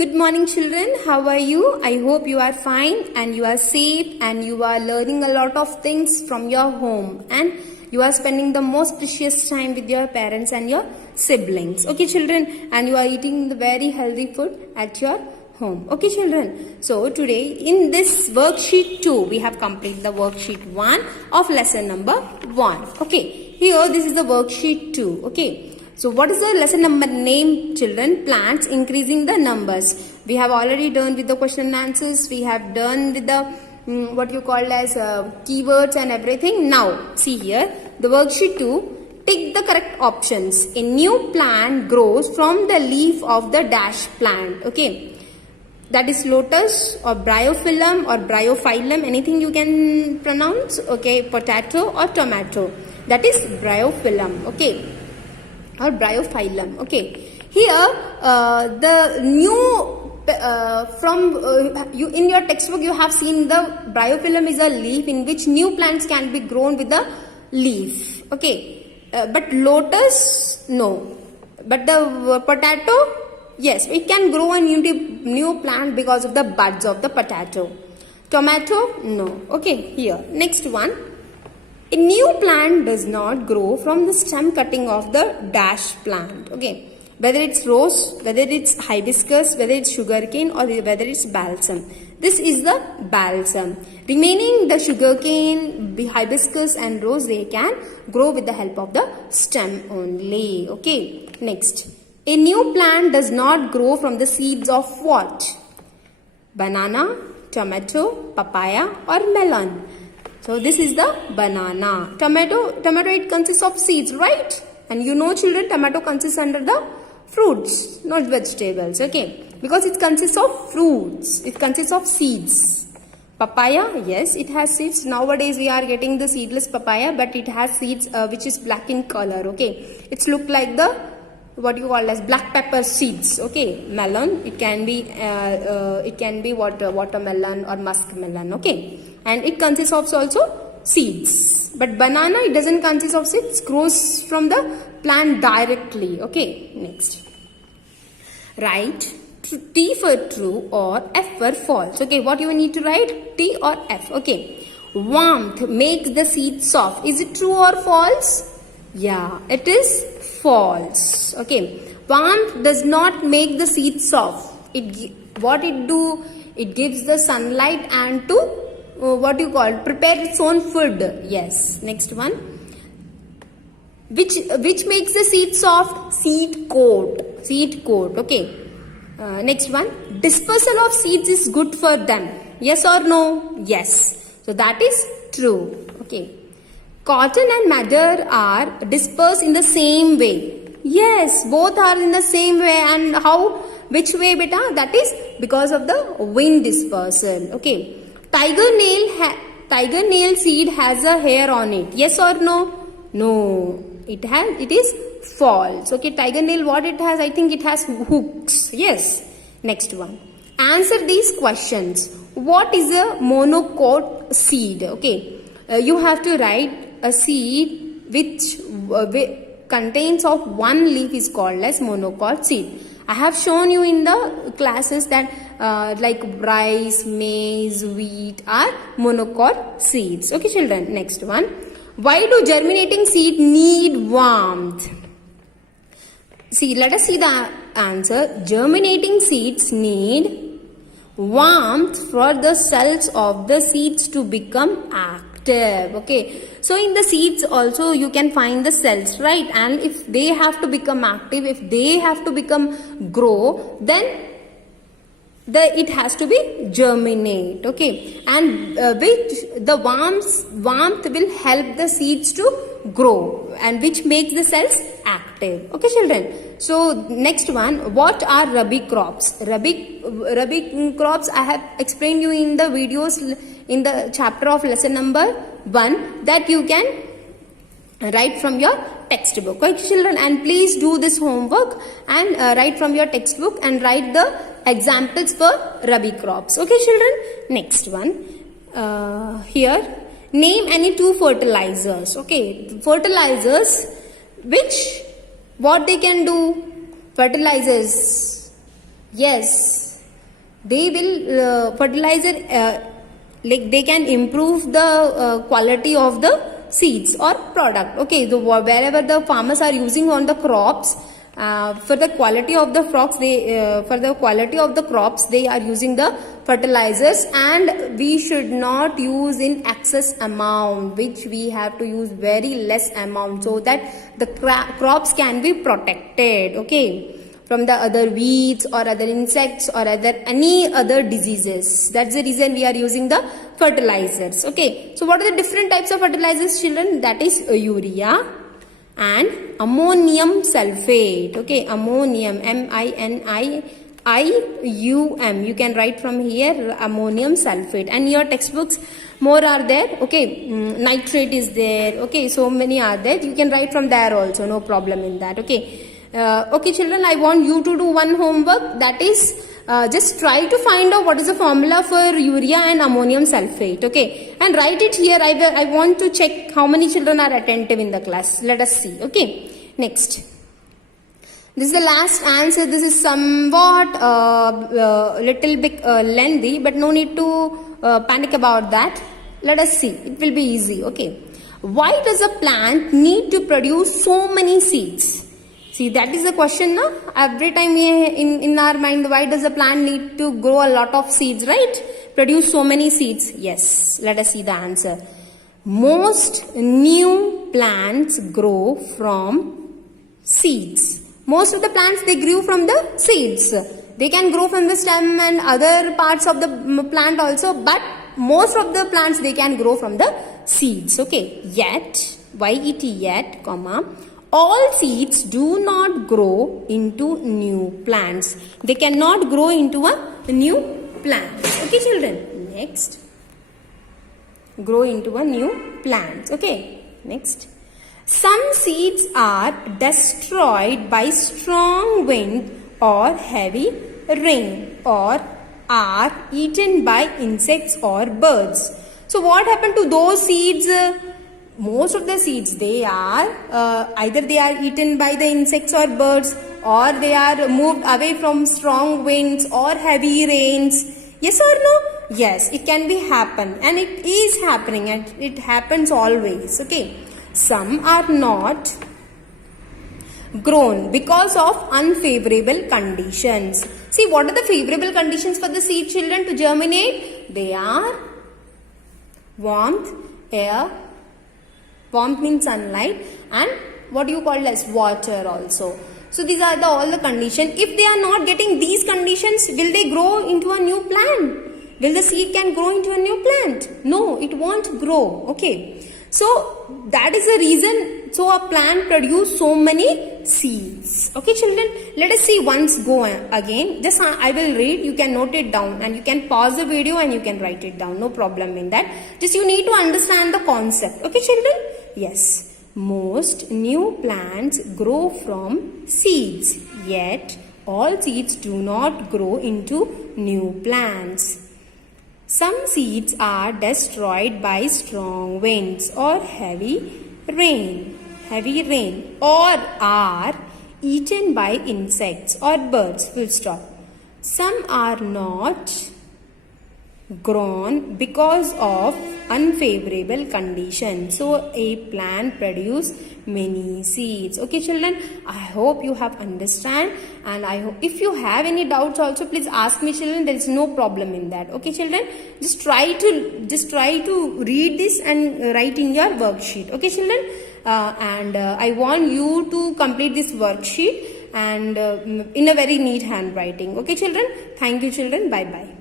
Good morning, children. How are you? I hope you are fine and you are safe and you are learning a lot of things from your home and you are spending the most precious time with your parents and your siblings. Okay, children, and you are eating the very healthy food at your home. Okay, children. So today in this worksheet 2, we have completed the worksheet 1 of lesson number 1. Okay, here this is the worksheet 2. Okay. So what is the lesson number name, children? Plants increasing the numbers. We have already done with the question and answers. We have done with the what you call as keywords and everything. Now see here the worksheet 2. Tick the correct options. A new plant grows from the leaf of the dash plant. Okay, that is lotus or bryophyllum or bryophyllum. Anything you can pronounce. Okay, potato or tomato. That is bryophyllum. Okay. Or bryophyllum. Okay, here the new you in your textbook you have seen the bryophyllum is a leaf in which new plants can be grown with the leaf. Okay, but lotus no, but the potato yes, it can grow a new plant because of the buds of the potato. Tomato no. Okay, here next one. A new plant does not grow from the stem cutting of the dash plant. Okay, whether it's rose, whether it's hibiscus, whether it's sugarcane or whether it's balsam. This is the balsam. Remaining the sugarcane, the hibiscus and rose, they can grow with the help of the stem only. Okay, next. A new plant does not grow from the seeds of what? Banana, tomato, papaya or melon. So this is the banana. Tomato it consists of seeds, right? And you know, children, tomato consists under the fruits, not vegetables. Okay, because it consists of fruits. It consists of seeds. Papaya, yes, it has seeds. Nowadays we are getting the seedless papaya, but it has seeds which is black in color. Okay, it's look like the what you call as black pepper seeds. Okay, melon. It can be watermelon or muskmelon. Okay, and it consists of also seeds. But banana, it doesn't consist of seeds. It grows from the plant directly. Okay, next. Write T for true or F for false. Okay, what you need to write? T or F. Okay. Warmth makes the seed soft. Is it true or false? Yeah, it is false. Okay, warmth does not make the seed soft. What it do? It gives the sunlight and to what you call prepare its own food. Yes. Next one. Which makes the seed soft? Seed coat. Seed coat. Okay. Next one. Dispersal of seeds is good for them. Yes or no? Yes. So that is true. Okay. Cotton and madder are dispersed in the same way. Yes, both are in the same way. And how? Which way, beta? That is because of the wind dispersal. Okay. Tiger nail seed has a hair on it. Yes or no? No. It is false. Okay. Tiger nail, what it has? I think it has hooks. Yes. Next one. Answer these questions. What is a monocot seed? Okay. You have to write a seed which contains of one leaf is called as monocot seed. I have shown you in the classes that like rice, maize, wheat are monocot seeds. Okay, children. Next one. Why do germinating seeds need warmth? See, let us see the answer. Germinating seeds need warmth for the cells of the seeds to become active. Okay, so in the seeds also you can find the cells, right? And if they have to become active, if they have to become grow, then it has to be germinate. Okay, and which the warmth will help the seeds to grow and which makes the cells active. Okay, children. So next one, what are rabi crops? Rabi crops I have explained you in the videos in the chapter of lesson number 1 that you can write from your textbook. Okay, children, and please do this homework and write from your textbook and write the examples for rabi crops. Okay, children. Next one. Here, name any 2 fertilizers. Okay, fertilizers what they can do? Fertilizers. Yes, they will fertilizer like they can improve the quality of the seeds or product. Okay, so wherever the farmers are using on the crops, for the quality of the crops they are using the fertilizers, and we should not use in excess amount, which we have to use very less amount, so that the crops can be protected, okay, from the other weeds or other insects or any other diseases. That's the reason we are using the fertilizers. Okay, so what are the different types of fertilizers, children? That is urea and ammonium sulfate. Okay, ammonium, MINIUM. You can write from here ammonium sulfate, and your textbooks more are there. Okay, nitrate is there. Okay, so many are there. You can write from there also, no problem in that. Okay. Okay, children, I want you to do one homework, that is just try to find out what is the formula for urea and ammonium sulfate. Okay, and write it here. I want to check how many children are attentive in the class. Let us see. Okay, next. This is the last answer. This is somewhat little bit lengthy, but no need to panic about that. Let us see. It will be easy. Okay. Why does a plant need to produce so many seeds? See, that is the question now. Every time we in our mind, why does a plant need to grow a lot of seeds, right? Produce so many seeds. Yes, let us see the answer. Most new plants grow from seeds. Most of the plants, they grew from the seeds. They can grow from the stem and other parts of the plant also, but most of the plants, they can grow from the seeds. Okay, yet, yet, comma, all seeds do not grow into new plants. They cannot grow into a new plant. Okay, children. Next. Grow into a new plant. Okay. Next. Some seeds are destroyed by strong wind or heavy rain, or are eaten by insects or birds. So what happened to those seeds? Most of the seeds, they are either they are eaten by the insects or birds, or they are moved away from strong winds or heavy rains. Yes or no? Yes, it can be happen, and it is happening, and it happens always. Okay, some are not grown because of unfavorable conditions. See, what are the favorable conditions for the seed, children, to germinate? They are warmth, air. Warmth means sunlight, and what you call as water also. So these are all the conditions. If they are not getting these conditions, will they grow into a new plant? Will the seed can grow into a new plant? No, it won't grow. Okay. So that is the reason. So a plant produce so many seeds. Okay, children. Let us see once go again. Just I will read. You can note it down, and you can pause the video and you can write it down. No problem in that. Just you need to understand the concept. Okay, children. Yes. Most new plants grow from seeds, yet all seeds do not grow into new plants. Some seeds are destroyed by strong winds or heavy rain, or are eaten by insects or birds. Full stop. Some are not grown because of unfavorable conditions. So a plant produce many seeds. Okay, children, I hope you have understand, and I hope if you have any doubts also, please ask me, children. There is no problem in that. Okay, children, just try to read this and write in your worksheet. Okay, children, and I want you to complete this worksheet and in a very neat handwriting. Okay, children, thank you, children. Bye bye.